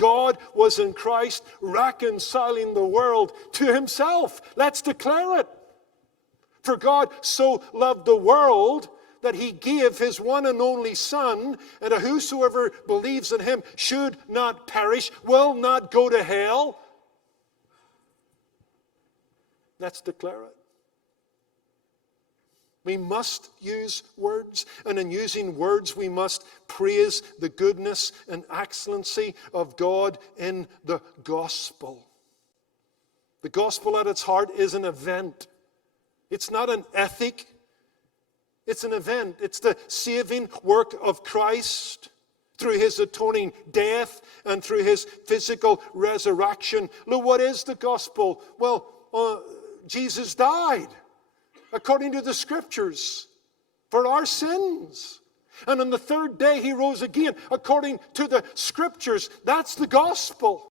God was in Christ reconciling the world to himself. Let's declare it. For God so loved the world that he gave his one and only Son, and that whosoever believes in him should not perish, will not go to hell. Let's declare it. We must use words, and in using words we must praise the goodness and excellency of God in the gospel. The gospel at its heart is an event. It's not an ethic. It's an event. It's the saving work of Christ through his atoning death and through his physical resurrection. Look, what is the gospel? Well, Jesus died, according to the Scriptures, for our sins. And on the third day he rose again, according to the Scriptures. That's the gospel.